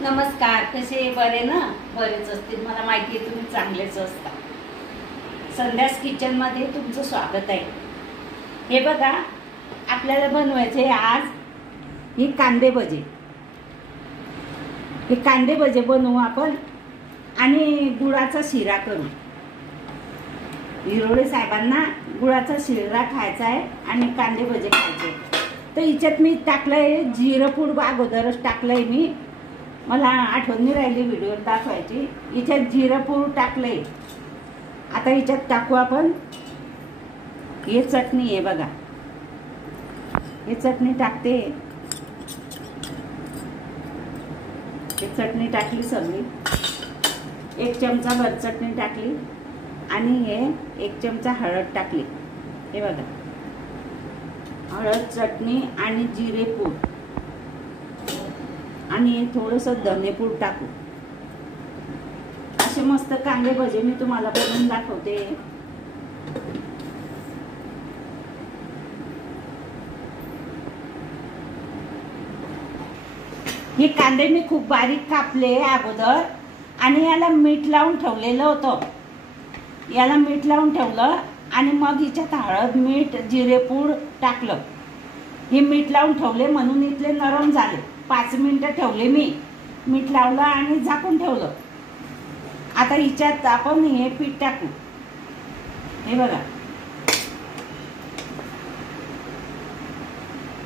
नमस्कार, कसे बरे ना? बरेच असतील, मला माहिती आहे तुम्ही चांगलेच असता। संध्यास किचन मध्ये तुमचं स्वागत आहे। हे बघा, आपल्याला बनवायचे आज ही कांदे भजे। हे कांदे भजे बनवू आपण आणि गुळाचा शिरा करू। हिरोळे साहेबांना गुळाचा शिरा खायचा आहे आणि कांदे भजे खायचे। तर हिच्यात मी टाकलंय जिरं पूड, अगोदरच टाकलंय मी, मला आठवण नाही राहिली व्हिडिओ दाखवायची। हिच्यात जिरं पूड टाकलंय। आता हिच्यात टाकू आपण हे चटणी आहे बघा, हे चटणी टाकते। हे चटणी टाकली सगळी, 1 चमचा भर चटणी टाकली आणि हे 1 चमचा हळद टाकली। हे बघा, हळद, चटणी आणि जिरे पूड आणि थोडंसं धनेपूड टाकू। असे मस्त कांदे भजे मी तुम्हाला बनवून दाखवते। हे कांदे मी खूप बारीक कापले अगोदर आणि याला मीठ लावून ठेवलेलं होतं। याला मीठ लावून ठेवलं आणि मग हिच्यात हळद, मीठ, जिरेपूड टाकलं। हे मीठ लावून ठेवले म्हणून इथले नरम झाले। 5 मिनिटं ठेवले मी, मीठ लावलं आणि झाकून ठेवलं। आता हिच्यात आपण हे पीठ टाकू। हे बघा,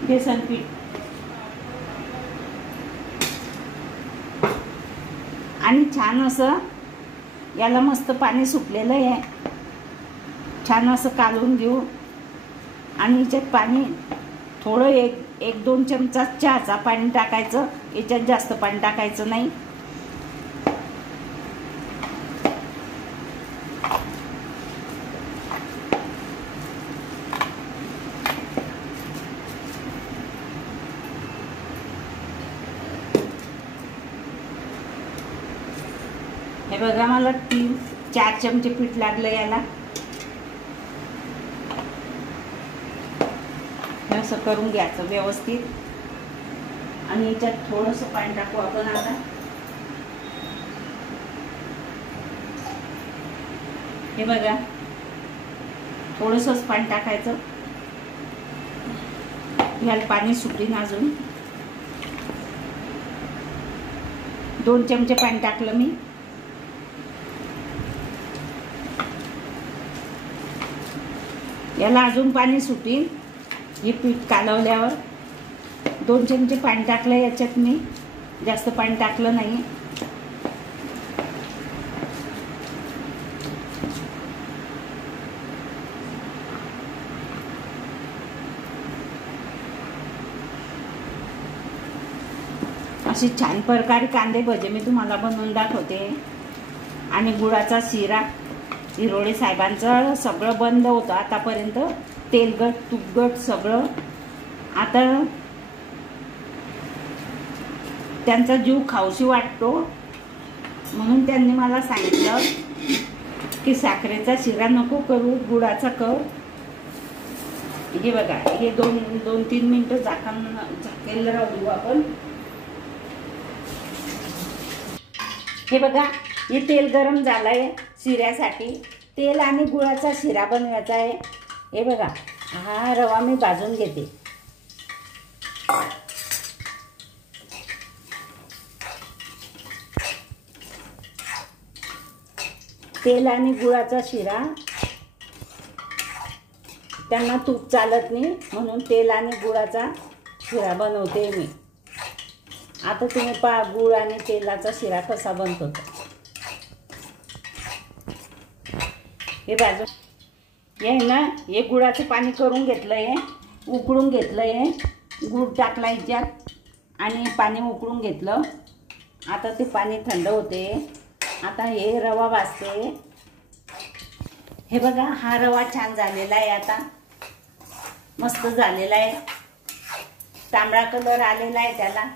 बेसन पीठ आणि छान असं याला मस्त पाणी सुटलेलं आहे, छान असं कालवून घेऊ। आणि हिच्यात पाणी थोडं 1-2 चमचा चहाचा पाणी टाकायचं, याच्यात जास्त पाणी टाकायचं नाही। हे बघा, मला 3-4 चमचे पीठ लागलं याला। असं करून घ्यायचं व्यवस्थित आणि याच्यात थोडंसं पाणी टाकू आपण आता। हे बघा, थोडंसंच पाणी टाकायचं, याला पाणी सुटेल अजून। 2 चमचे पाणी टाकलं मी। याला अजून पाणी सुटेल। हे पीठ कालवल्यावर 2 चमचे पाणी टाकलं याच्यात मी, जास्त पाणी टाकलं नाही। अशी छान प्रकारे कांदे भजे मी तुम्हाला बनवून दाखवते। आणि गुळाचा शिरा, हिरोळे साहेबांचं सगळं बंद होतं आतापर्यंत, तेलगट तुपगट सगळं। आता त्यांचा जीव खाऊशी वाटतो म्हणून त्यांनी मला सांगितलं की साखरेचा शिरा नको करू, गुळाचा कर। हे बघा, हे 2-3 मिनिटं झाकेलं राहू देऊ आपण। हे बघा, हे तेल गरम झालंय शिऱ्यासाठी। तेल आणि गुळाचा शिरा बनवायचा आहे। हे बघा, हा रवा मी भाजून घेते। तेल आणि गुळाचा शिरा, त्यांना तूप चालत नाही म्हणून तेल आणि गुळाचा शिरा बनवते मी। आता तुम्ही पहा गुळ आणि तेलाचा शिरा कसा बनतो। हे भाजून हे ना, हे गुळाचं पाणी करून घेतलंय, उकळून घेतलंय। गुळ टाकला ह्याच्यात आणि पाणी उकळून घेतलं। आता ते पाणी थंड होते। आता हे रवा भाजते। हे बघा, हा रवा छान झालेला आहे, आता मस्त झालेला आहे, तांबडा कलर आलेला आहे त्याला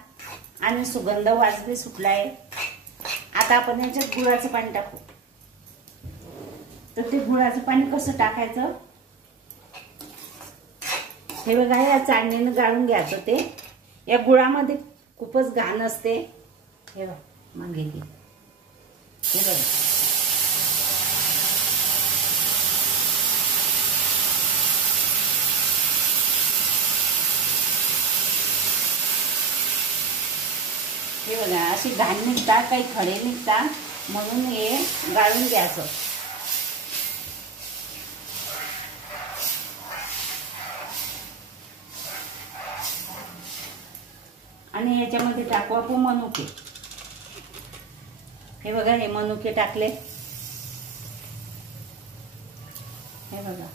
आणि सुगंध वास सुटलाय। आता आपण याच्यात गुळाचं पाणी टाकू। तर ते गुळाचं पाणी कसं टाकायचं, हे बघा, या चाळणीने गाळून घ्यायचं। ते या गुळामध्ये खूपच घाण असते, हे बघ मागे घे, हे बघ हे बघा अशी घाण निघता, काही खडे निघता, म्हणून हे गाळून घ्यायचं. आणि याच्यामध्ये टाकू आपण मनुके. हे बघा हे मनुके टाकले, हे बघा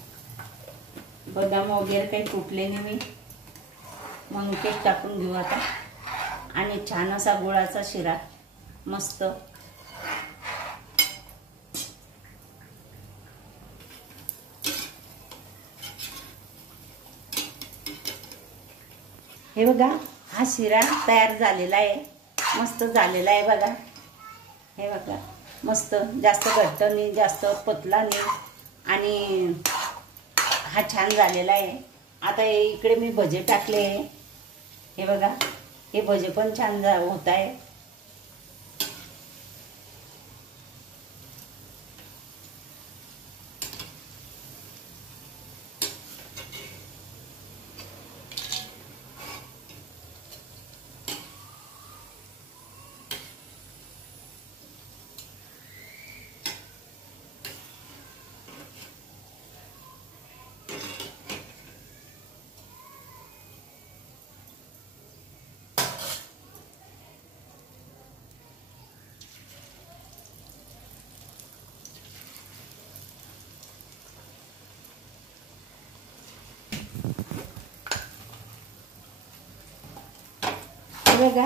बदाम वगैरे काही कुटले नाही, मी मनुके टाकून घेऊ आता. आणि छान असा गुळाचा शिरा मस्त. हे बघा हा शिरा तयार झालेला आहे, मस्त झालेला आहे बघा. हे बघा मस्त, जास्त घट्ट नाही, जास्त पतला नाही, आणि हा छान झालेला आहे. आता इकडे मी भजे टाकले, हे बघा हे भजे पण छान होत आहे. बघा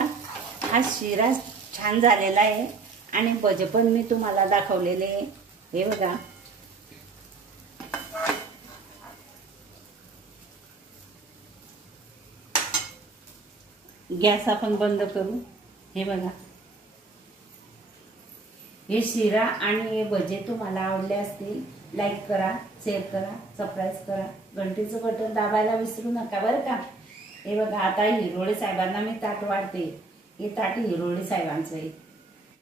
हा शिरा छान झालेला आहे, आणि भजे पण मी तुम्हाला दाखवलेले. हे बघा गॅस आपण बंद करू. हे बघा हे शिरा आणि हे भजे तुम्हाला आवडले असतील, लाईक करा, शेअर करा, सबस्क्राईब करा, घंटीचं बटन दाबायला विसरू नका बरं का. हे बघा आता हिरोळे साहेबांना मी ताट वाढते. हे ताट हिरोळे साहेबांचं आहे.